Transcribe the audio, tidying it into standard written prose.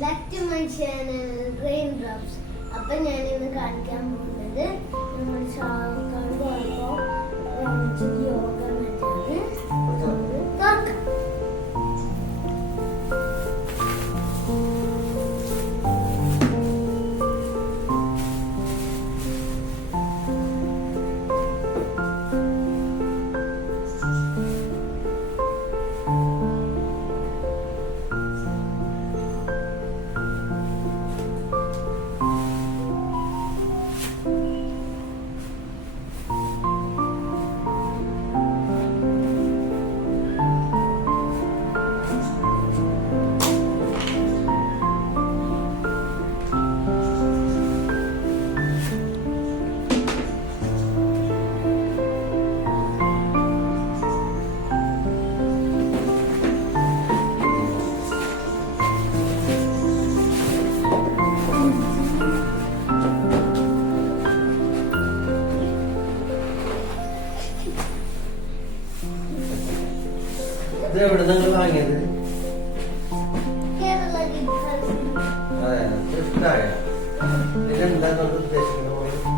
back to my channel Raindrops. അപ്പോൾ ഞാൻ ഇന്ന് കാണിക്കാൻ പോകുന്നത് നമ്മുടെ ചാവക്കാട് പോയപ്പോൾ യോഗ മെറ്റാണ് തുറക്കാം. എവിടെ നിങ്ങൾ വാങ്ങിയത്? കേരള ഇഷ്ടമായ ഇതെന്താ നമ്മൾ ഉദ്ദേശിക്കുന്നത്?